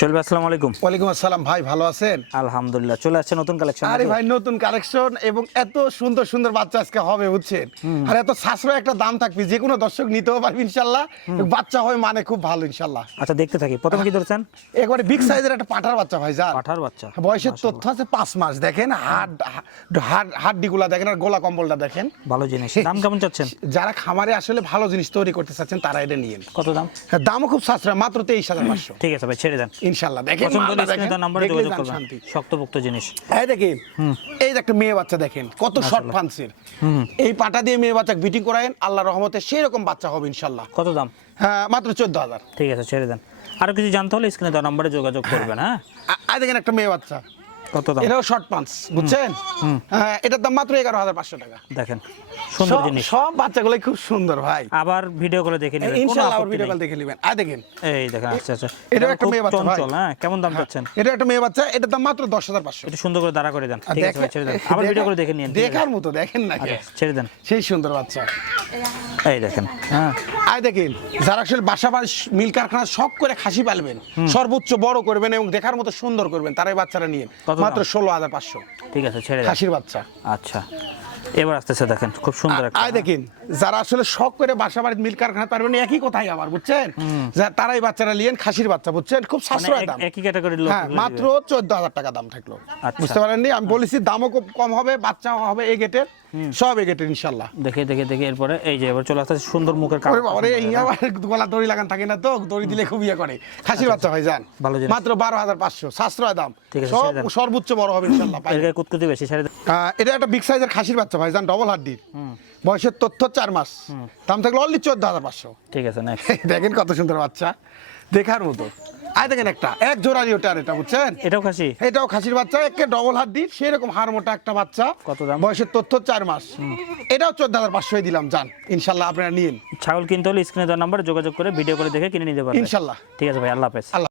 সোহেল ভাই, আসসালামু আলাইকুম। ওয়ালাইকুম আসসালাম ভাই, ভালো আছেন? আলহামদুলিল্লাহ, চলে আসছে নতুন কালেকশন। আরে ভাই, নতুন কালেকশন এবং এত সুন্দর সুন্দর বাচ্চা আজকে হবে বুঝছেন। আর এত সাশ্রয় একটা দাম থাকবে, যে কোনো দর্শক নিতেও পারবে ইনশাল্লাহ। বাচ্চা হয় মানে খুব ভালো ইনশাল্লাহ। আচ্ছা, দেখতে থাকি। প্রথমে কি ধরছেন? একবারে বিগ সাইজের একটা পাঠার বাচ্চা ভাই, যার পাঠার বাচ্চা, বয়সের তথ্য আছে 5 মাস। দেখেন হাড্ডিগুলা দেখেন, আর গলা কম্বলটা দেখেন, ভালো জিনিস। দাম কেমন চাচ্ছেন? যারা খামারে আসলে ভালো জিনিস তৈরি করতে চাচ্ছেন তারা এটা নিয়েন। কত দাম? হ্যাঁ, দামও খুব সাশ্রয়, মাত্র 23,500। ঠিক আছে ভাই, ছেড়ে দেন ইনশাল্লাহ। দেখেন পছন্দ হলে মালটা দেখেন, স্ক্রিনে নাম্বারে দেখলেই যোগাযোগ যান করবেন। শান্তি। শক্তপোক্ত জিনিস। এই দেখেন, এই যে একটা মেয়ে বাচ্চা দেখেন, কত শর্ট ফান্সের। এই পাটা দিয়ে মেয়ে বাচ্চা বিটিং করায়েন, আল্লাহর রহমতে সেই রকম বাচ্চা হবে ইনশাল্লাহ। কত দাম? হ্যাঁ, মাত্র 14,000। ঠিক আছে, ছেড়ে দেন। আরো কিছু জানতে হলে স্ক্রিনে দেওয়া নাম্বারে যোগাযোগ করবেন। হ্যাঁ, এই দেখেন একটা মেয়ে বাচ্চা, কত দাম? এটাও শর্ট পান্স বুঝছেন। হ্যাঁ, এটার দাম মাত্র 11,500 টাকা। দেখেন, সুন্দর জিনিস। সব বাচ্চাগুলো খুব সুন্দর ভাই। আবার ভিডিও করে দেখে নেবেন, কোনো ইনশাআল্লাহ আপত্তি ভিডিও নেই। কল দেখে নেবেন। দেখেন, এই দেখেন, আচ্ছা আচ্ছা, এটাও একটা খুব মেয়ে বাচ্চা ভাই। চঞ্চল। হ্যাঁ, কেমন দাম চাচ্ছেন? এটা একটা মেয়ে বাচ্চা, এটার দাম মাত্র 10,500। একটু সুন্দর করে দাঁড়া করে দেন। ঠিক আছে ভাই, ছেড়ে দেন। আবার ভিডিও করে দেখে নিন। দেখার মতো দেখেন না, ছেড়ে দেন। সেই সুন্দর বাচ্চা। এই দেখেন। হ্যাঁ, দেখেন, যারা আসলে বাসা বাড়ি মিল কারখানা শখ করে খাসি পালবেন, সর্বোচ্চ বড় করবেন এবং দেখার মতো সুন্দর করবেন, তারাই বাচ্চারা নিয়ে মাত্র 16,500। ঠিক আছে, ছেড়ে দেন। খাসির বাচ্চা। আচ্ছা, এবার আসতেছে, দেখেন খুব সুন্দর একটা। দেখেন, যারা আসলে শখ করে বাসা বাড়ি মিল কারখানা পারবেন, একই কথাই আবার বুঝছেন, তারাই বাচ্চারা নিয়েন খাসির বাচ্চা বুঝছেন, খুব সাশ্রয় দাম। একই ক্যাটাগরির লোক। হ্যাঁ, মাত্র 14,000 টাকা দাম থাকলো। আচ্ছা। বুঝতে পারেননি, আমি বলেছি দামও খুব কম হবে, বাচ্চাও হবে এ গেটের, সব এ গেটের ইনশাল্লাহ। দেখে দেখে দেখে এরপরে এই যে এবার চলে আসতেছে সুন্দর মুখের কাজ। গলা দড়ি লাগান থাকে না তো, দড়ি দিলে খুব ইয়ে করে। খাসির বাচ্চা হয় যান, ভালো জিনিস। মাত্র 12,500, সাশ্রয় দাম। ঠিক আছে, সব ছেড়ে দেন। সর্বোচ্চ বড় হবে ইনশাল্লাহ। এর গায়ে কুতকুতি বেশি, ছেড়ে দেন। এটা একটা বিগ সাইজের খাসির বাচ্চা ভাই, যান ডবল হাড্ডির, বয়সের তথ্য 4 মাস, দাম থাকলো অনলি 14,500। ঠিক আছে, নেক্সট। দেখেন কত সুন্দর বাচ্চা, দেখার মতো। দেখেন একটা এক জোড়ারি ওটা, আর এটা বুঝছেন, এটাও খাসি? এটাও খাসির বাচ্চা, একে ডবল হাড্ডির, সেরকম হাড় মোটা একটা বাচ্চা। কত দাম? বয়সের তথ্য 4 মাস, এটাও 14,500 দিলাম। যান ইনশাল্লাহ, আপনারা নিন। ছাগল কিনতে হলে স্ক্রিনে দেওয়া নাম্বারে যোগাযোগ করে ভিডিও করে দেখে কিনে নিতে পারবেন ইনশাল্লাহ। ঠিক আছে ভাই, আল্লাহ হাফেজ। আল্লাহ।